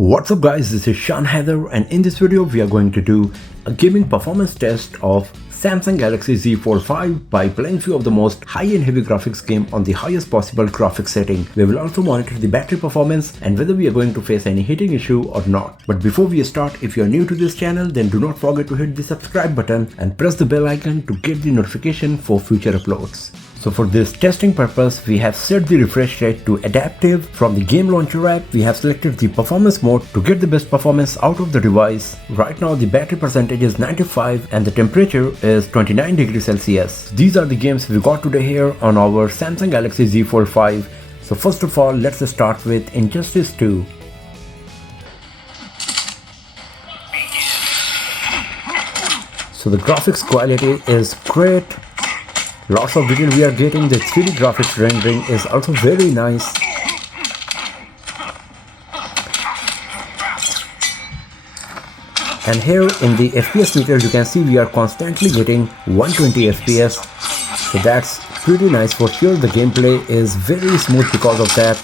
What's up guys, this is Shan Heather and in this video we are going to do a gaming performance test of Samsung Galaxy Z Fold 5 by playing few of the most high-end heavy graphics game on the highest possible graphics setting. We will also monitor the battery performance and whether we are going to face any heating issue or not. But before we start, if you are new to this channel, then do not forget to hit the subscribe button and press the bell icon to get the notification for future uploads. So for this testing purpose, we have set the refresh rate to adaptive. From the game launcher app, we have selected the performance mode to get the best performance out of the device. Right now the battery percentage is 95 and the temperature is 29 degrees Celsius. These are the games we got today here on our Samsung Galaxy Z Fold 5. So first of all, let's start with Injustice 2. So the graphics quality is great. Lots of detail we are getting. The 3D graphics rendering is also very nice. And here in the FPS meter you can see we are constantly getting 120 FPS. So that's pretty nice for sure. The gameplay is very smooth because of that.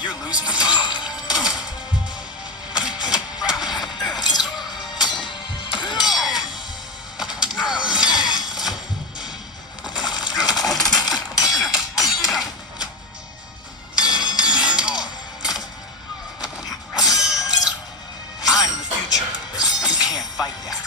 You're losing. I'm the future. You can't fight that.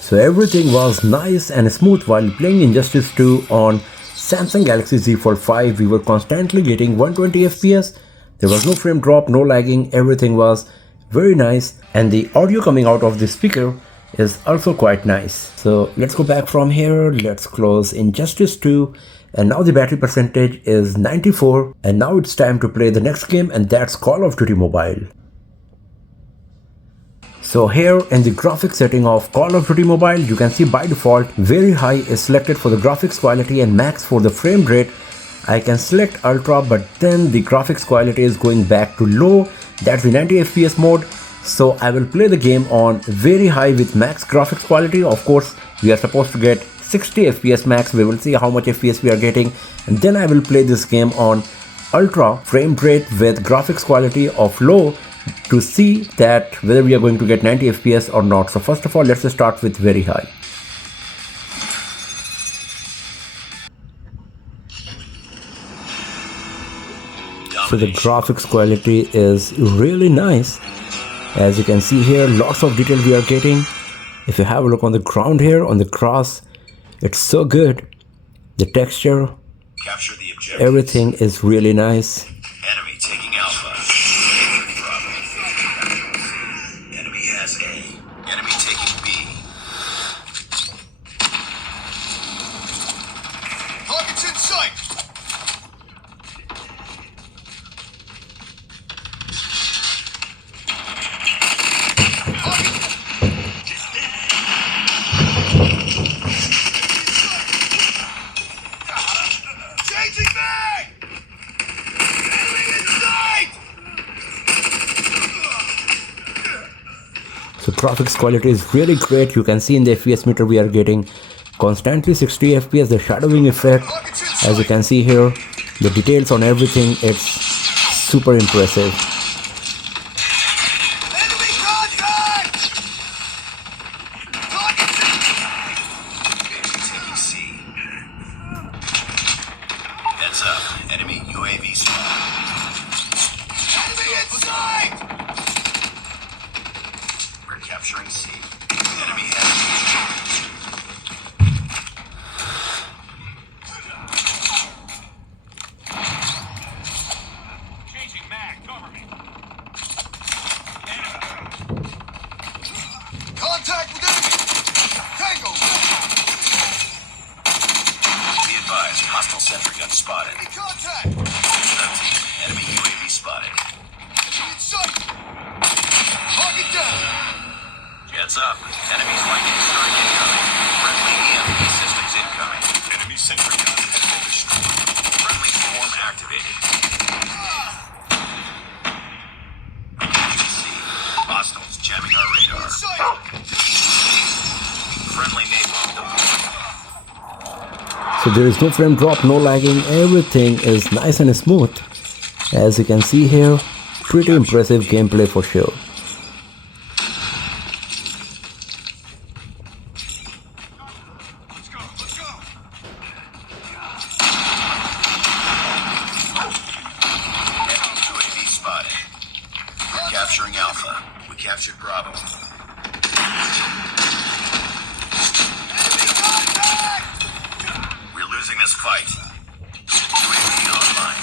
So everything was nice and smooth while playing Injustice 2 on Samsung Galaxy Z Fold 5. We were constantly getting 120 FPS. There was no frame drop, no lagging. Everything was very nice. And the audio coming out of the speaker is also quite nice. So let's go back from here. Let's close Injustice 2. And now the battery percentage is 94. And now it's time to play the next game, and that's Call of Duty Mobile. So here in the graphics setting of Call of Duty Mobile, you can see by default very high is selected for the graphics quality and max for the frame rate. I can select ultra, but then the graphics quality is going back to low. That's the 90 FPS mode. So I will play the game on very high with max graphics quality. Of course, we are supposed to get 60 FPS max. We will see how much FPS we are getting. And then I will play this game on ultra frame rate with graphics quality of low to see that whether we are going to get 90 FPS or not. So first of all, let's start with very high. So the graphics quality is really nice. As you can see here, lots of detail we are getting. If you have a look on the ground here, on the grass, it's so good. The texture, everything is really nice. Enemy taking Alpha. Enemy has A. Enemy taking B. Target's in sight. Changing back. Enemy in sight. So graphics quality is really great. You can see in the FPS meter we are getting constantly 60 FPS. The shadowing effect, as you can see here, the details on everything, it's super impressive. Enemy contact. Target's taking C. Heads up. Enemy UAV spotted. Enemy in sight. We're capturing C. Enemy has changing mag. Cover me. Contact with enemy. Tango. Be advised, hostile sentry gun spotted. Enemy contact. 13. Enemy UAV spotted. Enemy in sight. Target down. Heads up. Enemies lightning strike incoming. Friendly EMP systems incoming. So there is no frame drop, no lagging, everything is nice and smooth. As you can see here, pretty impressive gameplay for sure. UAV spotted. We're capturing Alpha. We captured Bravo. We're losing this fight. UAV online.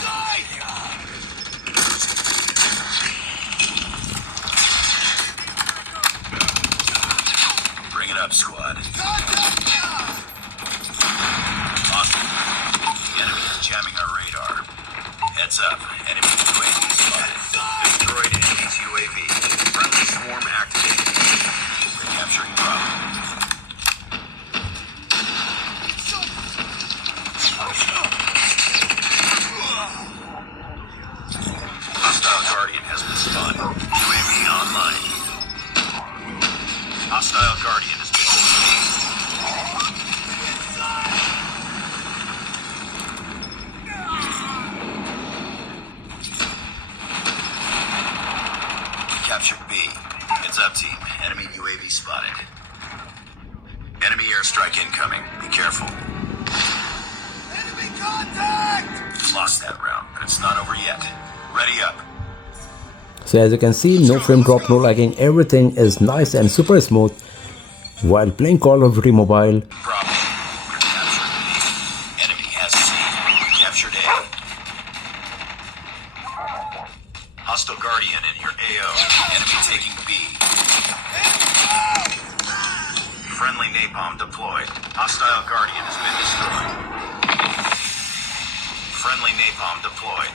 Bring it up, squad. Awesome. The enemy is jamming our radar. Heads up. Enemy UAV spotted. Destroyed enemy's UAV. Friendly swarm activated. We're capturing Bravo. Hostile Guardian has been spotted. UAV online. Hostile Guardian has been captured B. Heads up, team. Enemy UAV spotted. Enemy airstrike incoming. Be careful. Enemy contact! Lost that round, but it's not over yet. Ready up. So as you can see, no frame drop, no lagging, everything is nice and super smooth while playing Call of Duty Mobile. Problem. We're capturing B. Enemy has C. We captured A. Hostile Guardian in your AO. Enemy taking B. Friendly napalm deployed. Hostile Guardian has been destroyed. Friendly napalm deployed.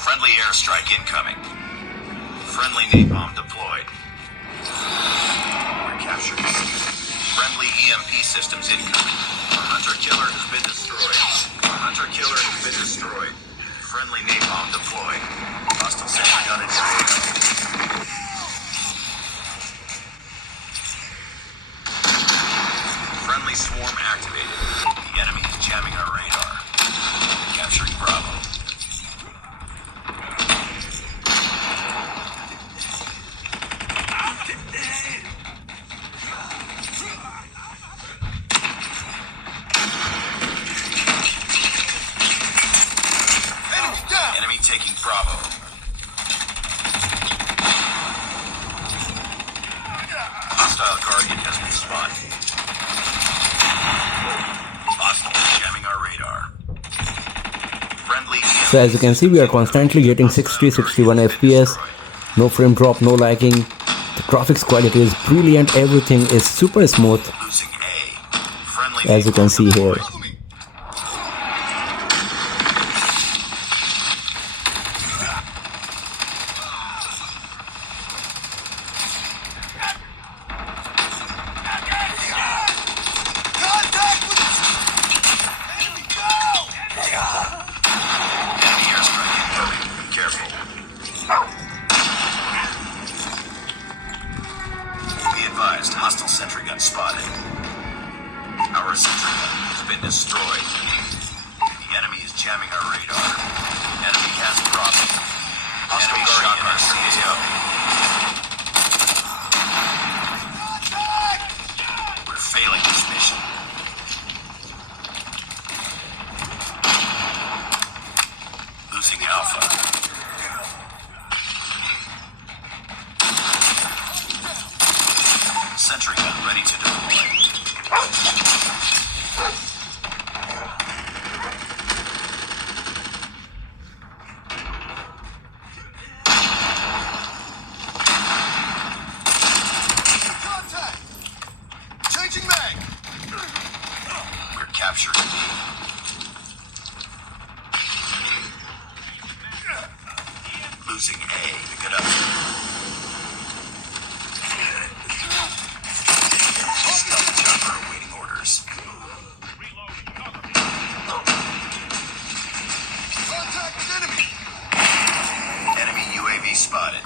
Friendly airstrike incoming. Friendly napalm deployed. We're captured. Friendly EMP systems incoming. Hunter killer has been destroyed. Hunter killer has been destroyed. Friendly napalm deployed. Hostile sentry gun in your AO. Friendly swarm activated. The enemy is jamming our radar. Capturing Bravo. Enemy taking Bravo. Hostile Guardian has been spotted. Hostile jamming our radar. Friendly. So as you can see, we are constantly getting 60-61 FPS, no frame drop, no lagging. The graphics quality is brilliant, everything is super smooth Losing A. Friendly as you can see here. Enemy airstrike incoming. Be careful. Be advised, hostile sentry gun spotted. Our sentry gun has been destroyed. The enemy is jamming our radar. Enemy has Bravo. Hostile shot our CAO. We're failing this mission. Losing Alpha. Sentry gun ready to deploy. Contact! Changing mag! We're capturing B. Losing A. Pick it up. Stealth chopper awaiting orders. Contact enemy! Enemy UAV spotted.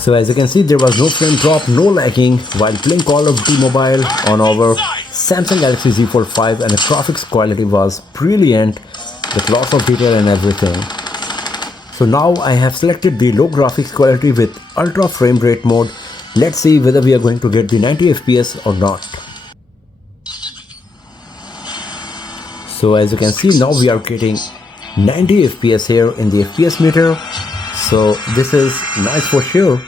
So as you can see, there was no frame drop, no lagging while playing Call of Duty Mobile on our Samsung Galaxy Z Fold 5, and the graphics quality was brilliant with lots of detail and everything. So now I have selected the low graphics quality with ultra frame rate mode. Let's see whether we are going to get the 90 FPS or not. So as you can see, now we are getting 90 FPS here in the FPS meter. So this is nice for sure.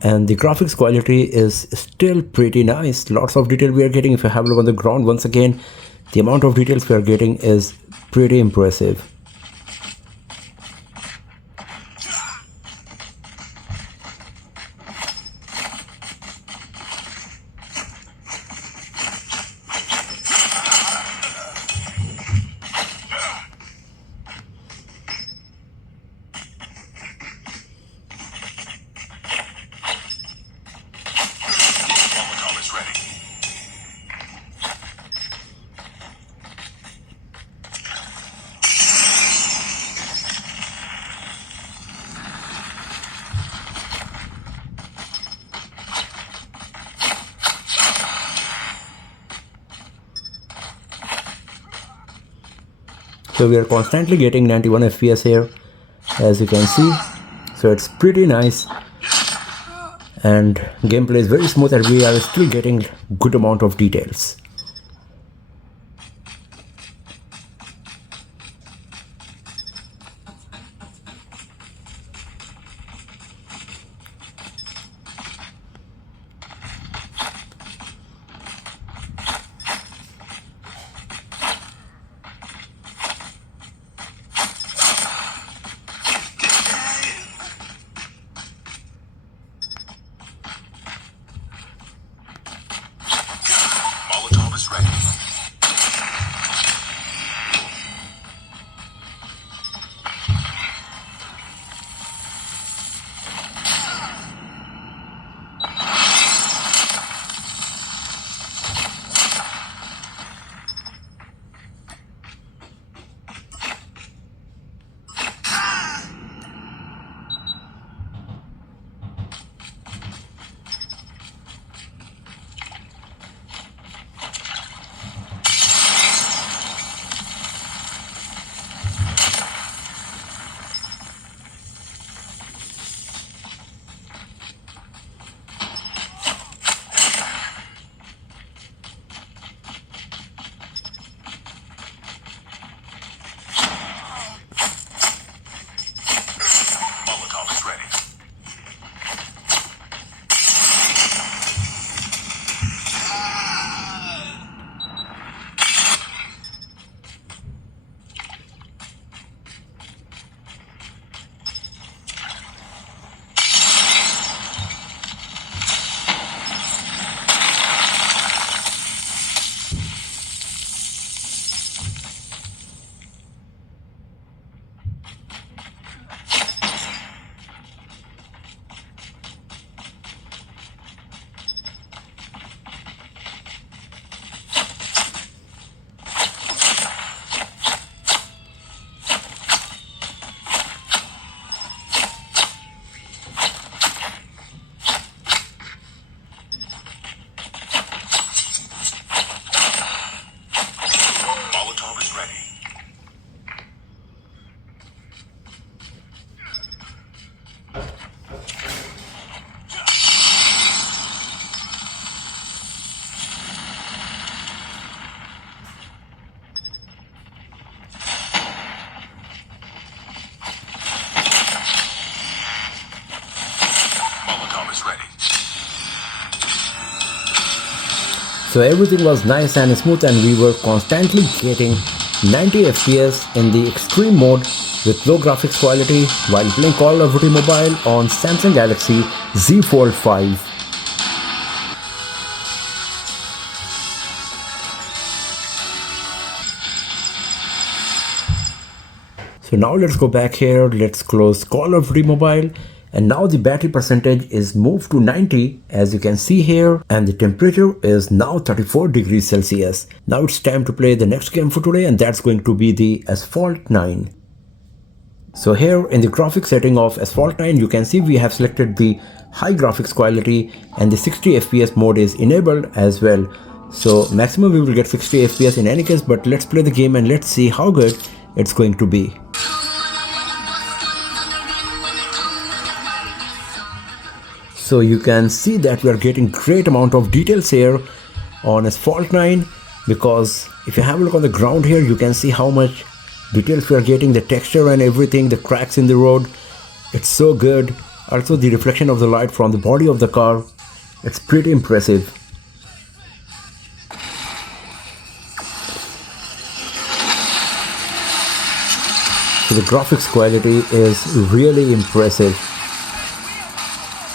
And the graphics quality is still pretty nice. Lots of detail we are getting. If you have a look on the ground once again, the amount of details we are getting is pretty impressive. So we are constantly getting 91 FPS here, as you can see. So it's pretty nice, and gameplay is very smooth, and we are still getting good amount of details. So everything was nice and smooth, and we were constantly getting 90 FPS in the extreme mode with low graphics quality while playing Call of Duty Mobile on Samsung Galaxy Z Fold 5. So now let's go back here, let's close Call of Duty Mobile, and now the battery percentage is moved to 90 as you can see here, and the temperature is now 34 degrees Celsius. Now it's time to play the next game for today, and that's going to be the Asphalt 9. So here in the graphics setting of Asphalt 9, you can see we have selected the high graphics quality and the 60 FPS mode is enabled as well. So maximum we will get 60 FPS in any case, but let's play the game and let's see how good it's going to be. So you can see that we are getting great amount of details here on Asphalt 9, because if you have a look on the ground here, you can see how much details we are getting, the texture and everything, the cracks in the road. It's so good. Also the reflection of the light from the body of the car. It's pretty impressive. So the graphics quality is really impressive.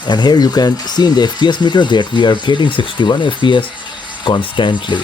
And here you can see in the FPS meter that we are getting 61 FPS constantly.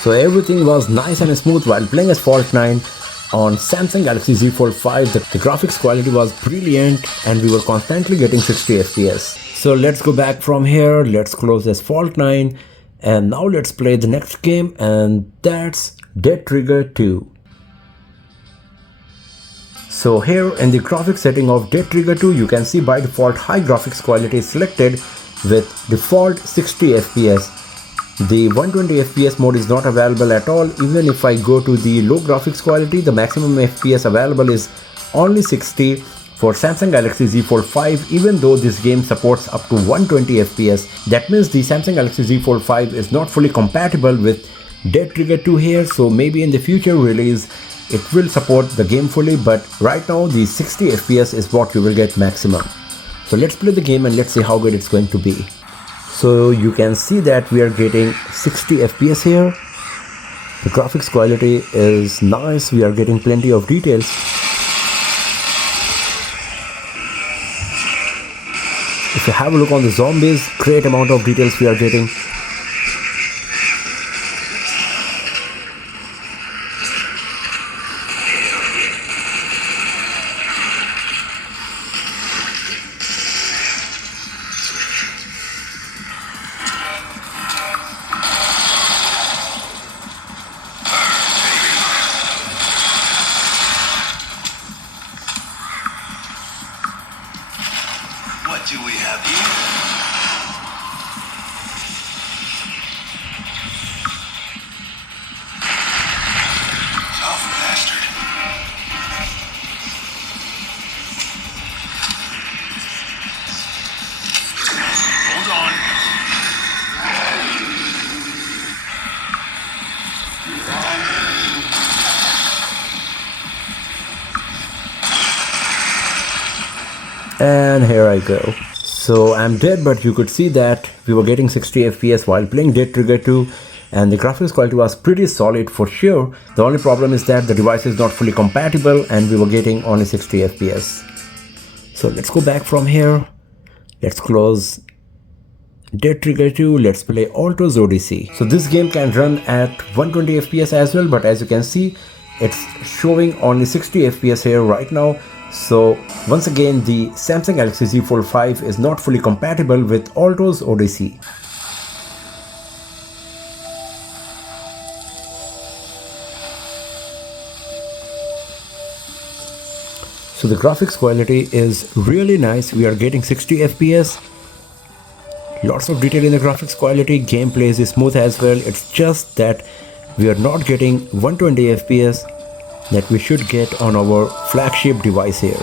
So everything was nice and smooth while playing Asphalt 9 on Samsung Galaxy Z Fold 5. The graphics quality was brilliant and we were constantly getting 60 FPS. So let's go back from here, let's close Asphalt 9 and now let's play the next game, and that's Dead Trigger 2. So here in the graphics setting of Dead Trigger 2, you can see by default high graphics quality is selected with default 60 FPS. The 120 FPS mode is not available at all. Even if I go to the low graphics quality, the maximum FPS available is only 60 for Samsung Galaxy Z Fold 5, even though this game supports up to 120 FPS. That means the Samsung Galaxy Z Fold 5 is not fully compatible with Dead Trigger 2 here, so maybe in the future release it will support the game fully, but right now the 60 FPS is what you will get maximum. So let's play the game and let's see how good it's going to be. So you can see that we are getting 60 FPS here. The graphics quality is nice. We are getting plenty of details. If you have a look on the zombies, great amount of details we are getting. What do we have here? Tough bastard. Hold on. And here I go. So I'm dead, but you could see that we were getting 60 FPS while playing Dead Trigger 2, and the graphics quality was pretty solid for sure. The only problem is that the device is not fully compatible and we were getting only 60 FPS. So let's go back from here. Let's close Dead Trigger 2. Let's play Alto's Odyssey. So this game can run at 120 FPS as well, but as you can see, it's showing only 60 FPS here right now. So once again, the Samsung Galaxy Z Fold 5 is not fully compatible with Alto's Odyssey. So the graphics quality is really nice. We are getting 60 FPS. Lots of detail in the graphics quality. Gameplay is smooth as well. It's just that we are not getting 120 FPS. that we should get on our flagship device here.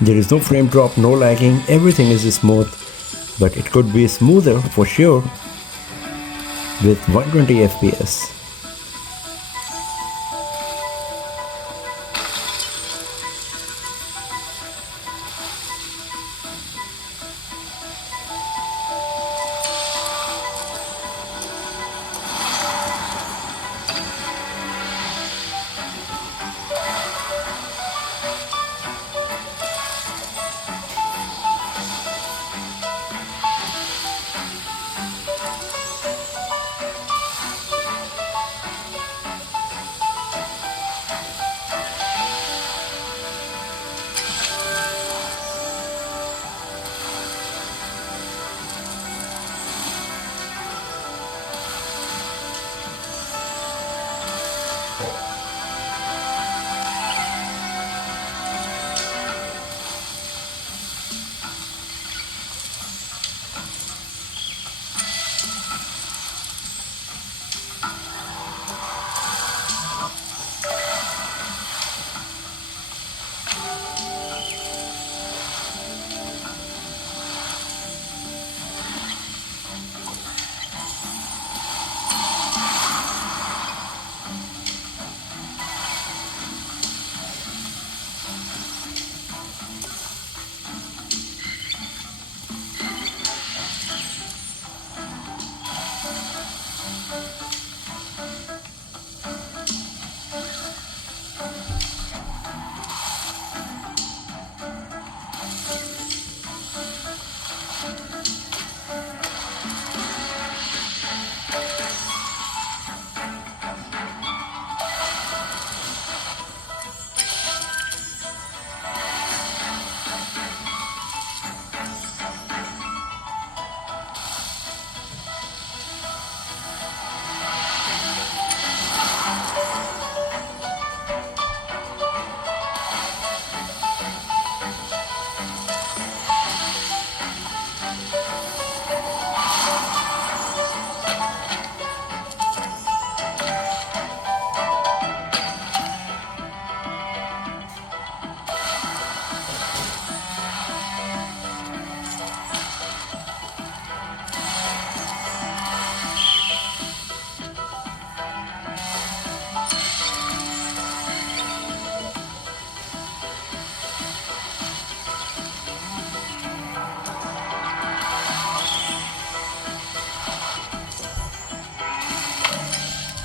There is no frame drop, no lagging, everything is smooth, but it could be smoother for sure with 120 FPS.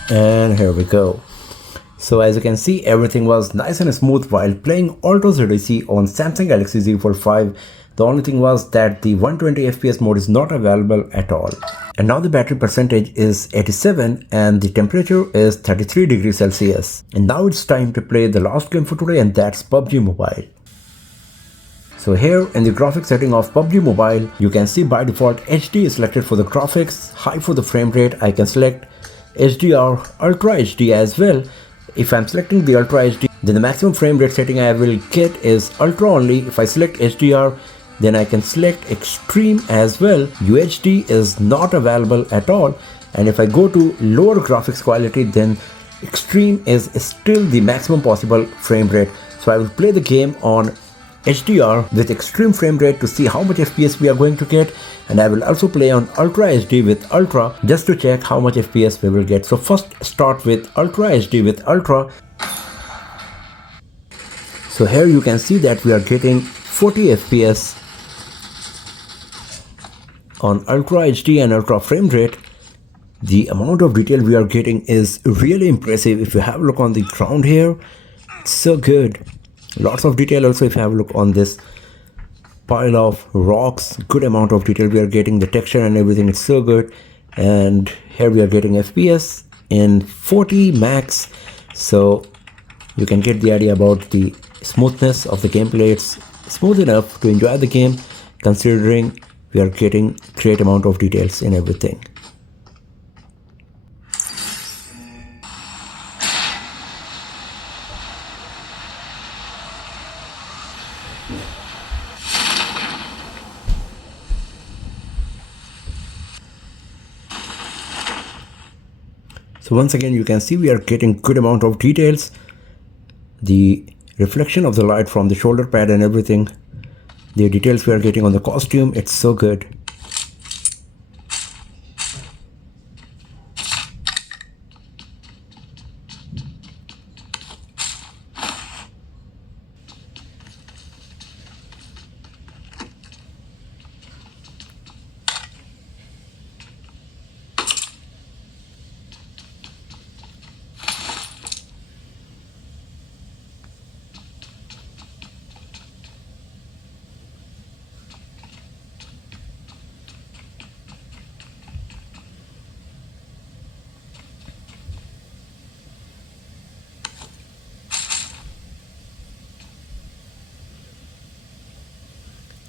And here we go. So as you can see, everything was nice and smooth while playing Alto's Odyssey on Samsung Galaxy Z Fold 5. The only thing was that the 120 FPS mode is not available at all. And now the battery percentage is 87 and the temperature is 33 degrees Celsius. And now it's time to play the last game for today, and that's PUBG Mobile. So here in the graphics setting of PUBG Mobile, you can see by default HD is selected for the graphics, high for the frame rate. I can select HDR, Ultra HD as well. If I'm selecting the Ultra HD, then the maximum frame rate setting I will get is Ultra only. If I select HDR, then I can select Extreme as well. UHD is not available at all. And if I go to lower graphics quality, then Extreme is still the maximum possible frame rate. So I will play the game on HDR with extreme frame rate to see how much FPS we are going to get, and I will also play on Ultra HD with Ultra just to check how much FPS we will get. So first start with Ultra HD with Ultra. So here you can see that we are getting 40 FPS on Ultra HD and Ultra frame rate. The amount of detail we are getting is really impressive. If you have a look on the ground here, it's so good. Lots of detail. Also, if you have a look on this pile of rocks, good amount of detail we are getting. The texture and everything is so good. And here we are getting FPS in 40 max. So you can get the idea about the smoothness of the gameplay. It's smooth enough to enjoy the game. considering we are getting great amount of details in everything. So once again, you can see we are getting good amount of details. The reflection of the light from the shoulder pad and everything. The details we are getting on the costume, it's so good.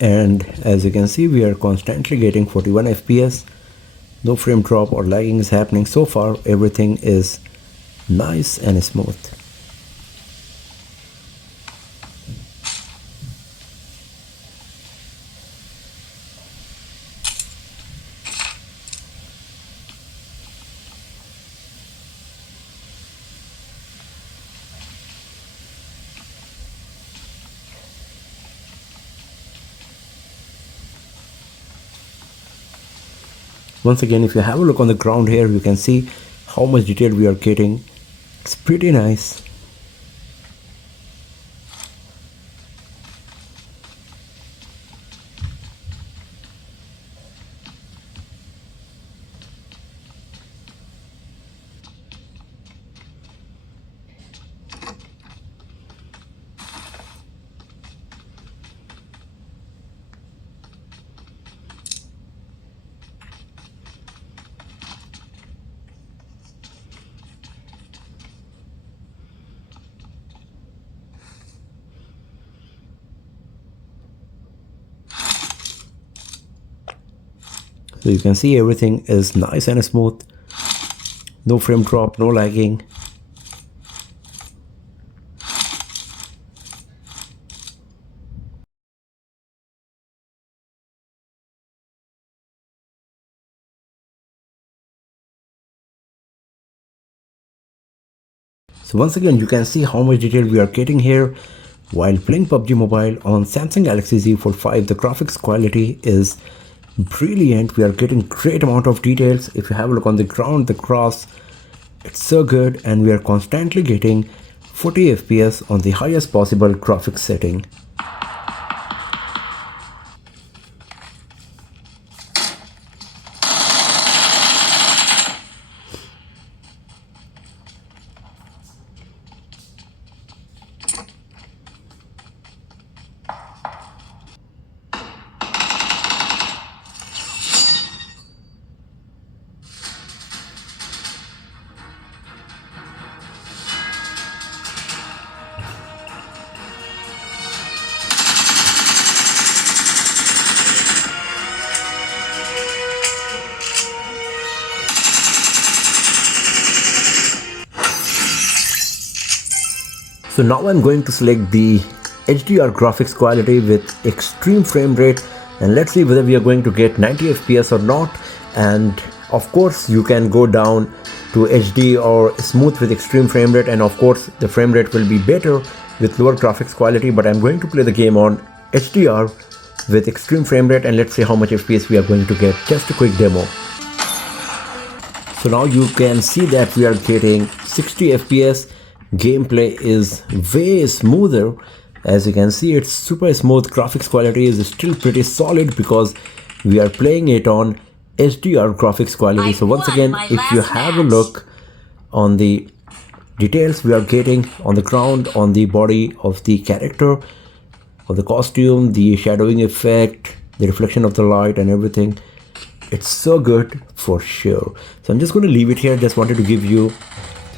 And as you can see, we are constantly getting 41 FPS. No frame drop or lagging is happening. So far everything is nice and smooth. Once again, if you have a look on the ground here, you can see how much detail we are getting. It's pretty nice. So you can see everything is nice and smooth. No frame drop, no lagging. So once again, you can see how much detail we are getting here. While playing PUBG Mobile on Samsung Galaxy Z Fold 5, the graphics quality is brilliant. We are getting great amount of details. If you have a look on the ground, the grass, it's so good, and we are constantly getting 40 FPS on the highest possible graphics setting. So now I'm going to select the HDR graphics quality with extreme frame rate, and let's see whether we are going to get 90 FPS or not. And of course you can go down to HD or smooth with extreme frame rate, and of course the frame rate will be better with lower graphics quality, but I'm going to play the game on HDR with extreme frame rate, and let's see how much FPS we are going to get. Just a quick demo. So now you can see that we are getting 60 FPS. Gameplay is way smoother. As you can see, it's super smooth. Graphics quality is still pretty solid because we are playing it on HDR graphics quality. So once again, if you have a look on the details we are getting on the ground, on the body of the character, of the costume, the shadowing effect, the reflection of the light and everything, it's so good for sure. So I'm just going to leave it here. Just wanted to give you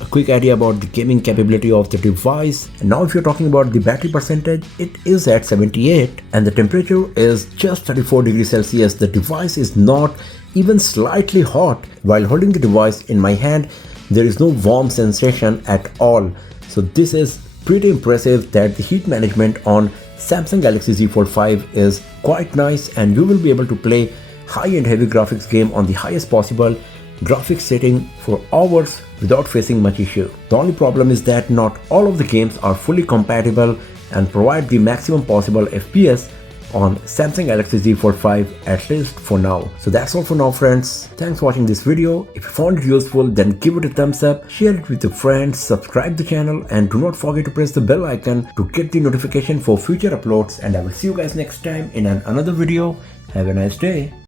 a quick idea about the gaming capability of the device. And now if you're talking about the battery percentage, it is at 78 and the temperature is just 34 degrees Celsius. The device is not even slightly hot. While holding the device in my hand, there is no warm sensation at all. So this is pretty impressive that the heat management on Samsung Galaxy Z Fold 5 is quite nice, and you will be able to play high-end heavy graphics game on the highest possible graphics setting for hours without facing much issue. The only problem is that not all of the games are fully compatible and provide the maximum possible FPS on Samsung Galaxy Z Fold 5, at least for now. So that's all for now, friends. Thanks for watching this video. If you found it useful, then give it a thumbs up, share it with your friends, subscribe the channel, and do not forget to press the bell icon to get the notification for future uploads. And I will see you guys next time in another video. Have a nice day.